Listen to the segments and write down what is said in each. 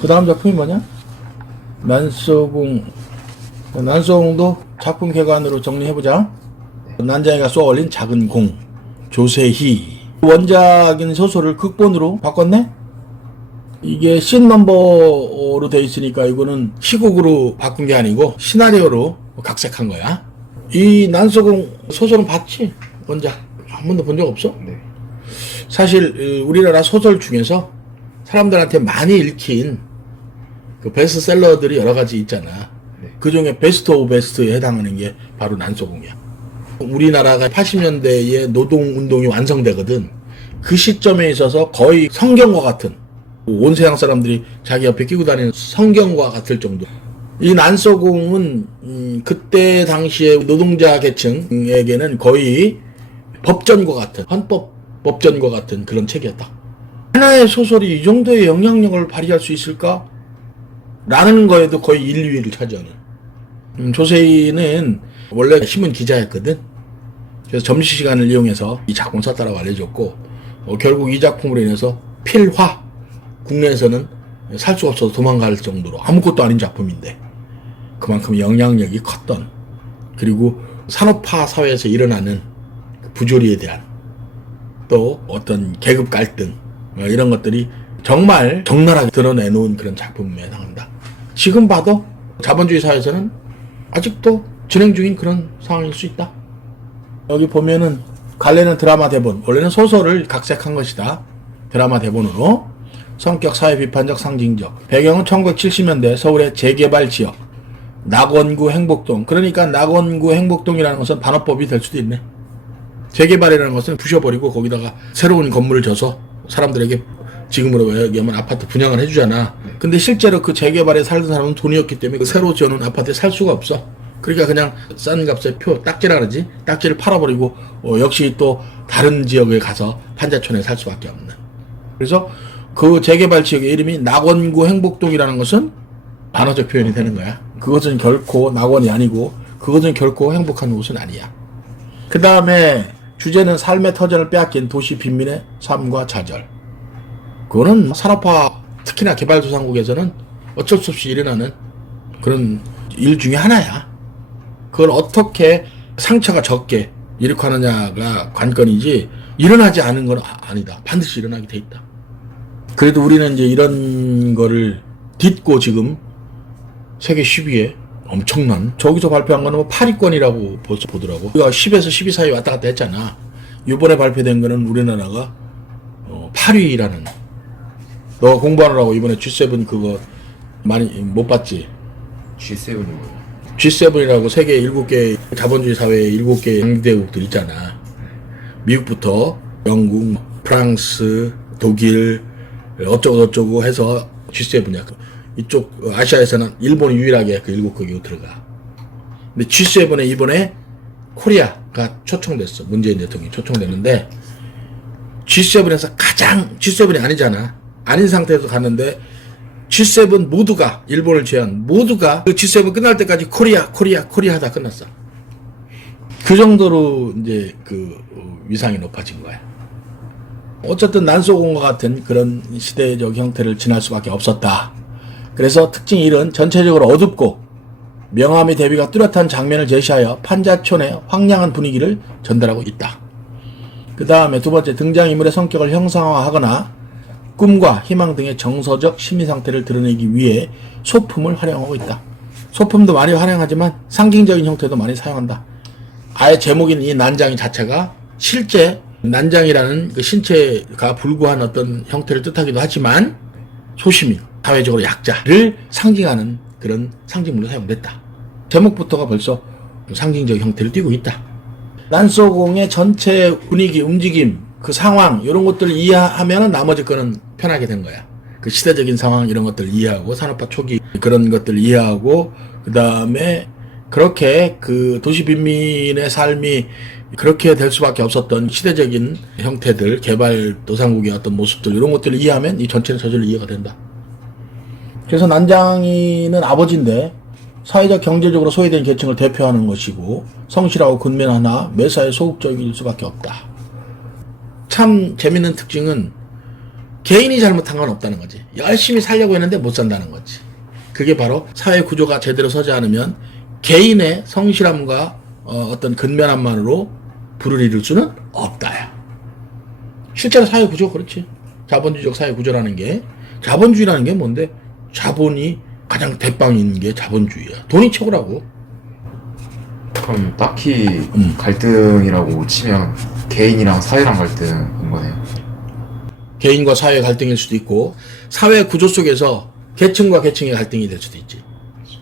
그 다음 작품이 뭐냐? 난소공. 난소공도 작품 개관으로 정리해보자. 난장이가 쏘아올린 작은 공. 조세희. 원작인 소설을 극본으로 바꿨네? 이게 씬 넘버로 돼 있으니까 이거는 시국으로 바꾼 게 아니고 시나리오로 각색한 거야. 이 난소공 소설은 봤지? 원작. 한 번도 본 적 없어? 네. 사실 어, 우리나라 소설 중에서 사람들한테 많이 읽힌 그 베스트셀러들이 여러 가지 있잖아. 네. 그 중에 베스트 오브 베스트에 해당하는 게 바로 난소공이야. 우리나라가 80년대에 노동 운동이 완성되거든. 그 시점에 있어서 거의 성경과 같은 온 세상 사람들이 자기 옆에 끼고 다니는 성경과 같을 정도. 이 난소공은 음, 그때 당시에 노동자 계층에게는 거의 법전과 같은 헌법 법전과 같은 그런 책이었다. 하나의 소설이 이 정도의 영향력을 발휘할 수 있을까? 라는 거에도 거의 1, 2위를 차지하는. 음, 조세희는 원래 신문 기자였거든. 그래서 점심 시간을 이용해서 이 작품 썼다라고 알려줬고, 어, 결국 이 작품으로 인해서 필화, 국내에서는 살 수가 없어서 도망갈 정도로 아무것도 아닌 작품인데, 그만큼 영향력이 컸던, 그리고 산업화 사회에서 일어나는 그 부조리에 대한 또 어떤 계급 갈등 어, 이런 것들이 정말 적나라하게 드러내놓은 그런 작품에 해당한다. 지금 봐도 자본주의 사회에서는 아직도 진행 중인 그런 상황일 수 있다. 여기 보면은 관련은 드라마 대본 원래는 소설을 각색한 것이다. 드라마 대본으로 성격 사회 비판적 상징적 배경은 1970년대 서울의 재개발 지역 낙원구 행복동 그러니까 낙원구 행복동이라는 것은 반어법이 될 수도 있네. 재개발이라는 것은 부셔버리고 거기다가 새로운 건물을 져서 사람들에게 지금으로 얘기하면 아파트 분양을 해주잖아. 근데 실제로 그 재개발에 살던 사람은 돈이 없기 때문에 그 새로 지어놓은 아파트에 살 수가 없어. 그러니까 그냥 싼 값에 표, 딱지라 그러지? 딱지를 팔아버리고, 어, 역시 또 다른 지역에 가서 판자촌에 살 수밖에 없는. 그래서 그 재개발 지역의 이름이 낙원구 행복동이라는 것은 반어적 표현이 되는 거야. 그것은 결코 낙원이 아니고, 그것은 결코 행복한 곳은 아니야. 그 다음에 주제는 삶의 터전을 빼앗긴 도시 빈민의 삶과 좌절. 그거는 산업화, 특히나 개발도상국에서는 어쩔 수 없이 일어나는 그런 일 중에 하나야. 그걸 어떻게 상처가 적게 일으키느냐가 관건이지, 일어나지 않은 건 아- 아니다. 반드시 일어나게 돼 있다. 그래도 우리는 이제 이런 거를 딛고 지금 세계 10위에 엄청난 저기서 발표한 거는 뭐 8위권이라고 벌써 보더라고. 우리가 10에서 12 사이 왔다 갔다 했잖아. 이번에 발표된 거는 우리나라가 어, 8위라는. 너 공부하느라고 이번에 G7 그거 많이 못 봤지? G7이 뭐예요? G7이라고 세계 7개 자본주의 사회의 7개 강대국들 있잖아. 미국부터 영국, 프랑스, 독일 어쩌고 저쩌고 해서 G7이야. 이쪽 아시아에서는 일본이 유일하게 그 7개국 들어가. 근데 G7에 이번에 코리아가 초청됐어. 문재인 대통령이 초청됐는데 G7에서 가장 G7이 아니잖아. 아닌 상태에서 갔는데 G7 모두가 일본을 제한 모두가 그 G7 끝날 때까지 코리아 코리아 코리아 하다 끝났어. 그 정도로 이제 그 어, 위상이 높아진 거야. 어쨌든 난소공과 같은 그런 시대적 형태를 지날 수밖에 없었다. 그래서 특징 1은 전체적으로 어둡고 명암의 대비가 뚜렷한 장면을 제시하여 판자촌의 황량한 분위기를 전달하고 있다. 그 다음에 두 번째 등장인물의 성격을 형상화하거나 꿈과 희망 등의 정서적 심리 상태를 드러내기 위해 소품을 활용하고 있다. 소품도 많이 활용하지만 상징적인 형태도 많이 사용한다. 아예 제목인 이 난장이 자체가 실제 난장이라는 그 신체가 불구한 어떤 형태를 뜻하기도 하지만 소시민, 사회적으로 약자를 상징하는 그런 상징물로 사용됐다. 제목부터가 벌써 상징적 형태를 띠고 있다. 난소공의 전체 분위기, 움직임, 그 상황 이런 것들을 이해하면 나머지 거는 편하게 된 거야. 그 시대적인 상황 이런 것들 이해하고 산업화 초기 그런 것들 이해하고 그 다음에 그렇게 그 도시 빈민의 삶이 그렇게 될 수밖에 없었던 시대적인 형태들, 개발 도상국의 어떤 모습들 이런 것들을 이해하면 이 전체는 저절로 이해가 된다. 그래서 난장이는 아버지인데 사회적 경제적으로 소외된 계층을 대표하는 것이고 성실하고 근면하나 매사에 소극적일 수밖에 없다. 참 재밌는 특징은 개인이 잘못한 건 없다는 거지. 열심히 살려고 했는데 못 산다는 거지. 그게 바로 사회 구조가 제대로 서지 않으면 개인의 성실함과 어, 떤 근면함만으로 불을 이룰 수는 없다야. 실제로 사회 구조 그렇지. 자본주의적 사회 구조라는 게 자본주의라는 게 뭔데? 자본이 가장 대빵인 게 자본주의야. 돈이 최고라고. 그럼 딱히 음. 갈등이라고 치면 개인이랑 사회랑 갈등인 거네요. 개인과 사회 갈등일 수도 있고 사회 구조 속에서 계층과 계층의 갈등이 될 수도 있지.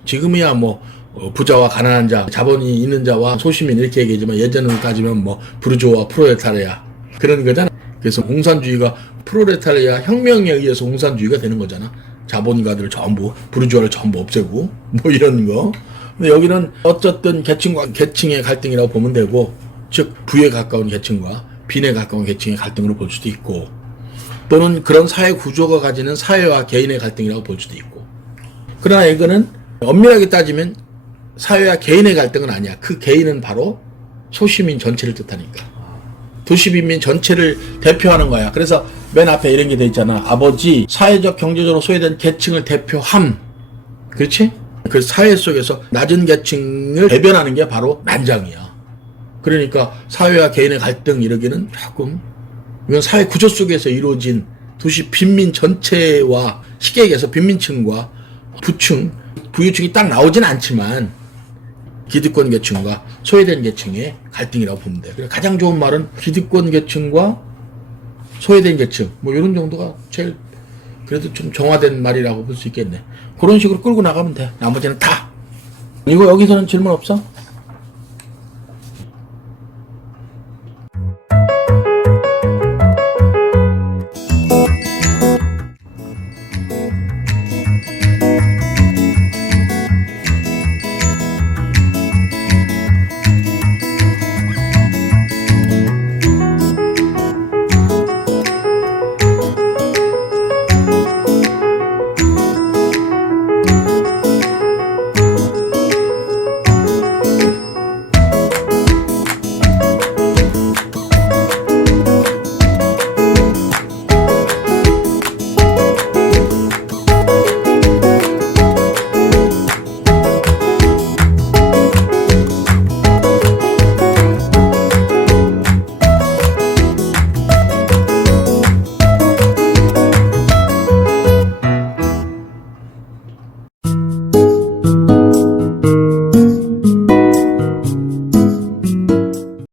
지금이야 뭐 어, 부자와 가난한 자, 자본이 있는 자와 소시민 이렇게 얘기하지만 예전으로 따지면 뭐 부르주아와 프로레타리아 그런 거잖아. 그래서 공산주의가 프로레타리아 혁명에 의해서 공산주의가 되는 거잖아. 자본가들을 전부 부르주아를 전부 없애고 뭐 이런 거. 근데 여기는 어쨌든 계층과 계층의 갈등이라고 보면 되고 즉 부에 가까운 계층과 빈에 가까운 계층의 갈등으로 볼 수도 있고 또는 그런 사회 구조가 가지는 사회와 개인의 갈등이라고 볼 수도 있고. 그러나 이거는 엄밀하게 따지면 사회와 개인의 갈등은 아니야. 그 개인은 바로 소시민 전체를 뜻하니까. 도시빈민 전체를 대표하는 거야. 그래서 맨 앞에 이런 게 돼 있잖아. 아버지, 사회적 경제적으로 소외된 계층을 대표함. 그렇지? 그 사회 속에서 낮은 계층을 대변하는 게 바로 난장이야. 그러니까 사회와 개인의 갈등 이러기는 조금 이건 사회 구조 속에서 이루어진 도시 빈민 전체와 쉽게 얘기해서 빈민층과 부층, 부유층이 딱 나오진 않지만 기득권 계층과 소외된 계층의 갈등이라고 보면 돼. 그래 가장 좋은 말은 기득권 계층과 소외된 계층 뭐 이런 정도가 제일 그래도 좀 정화된 말이라고 볼 수 있겠네. 그런 식으로 끌고 나가면 돼. 나머지는 다. 이거 여기서는 질문 없어?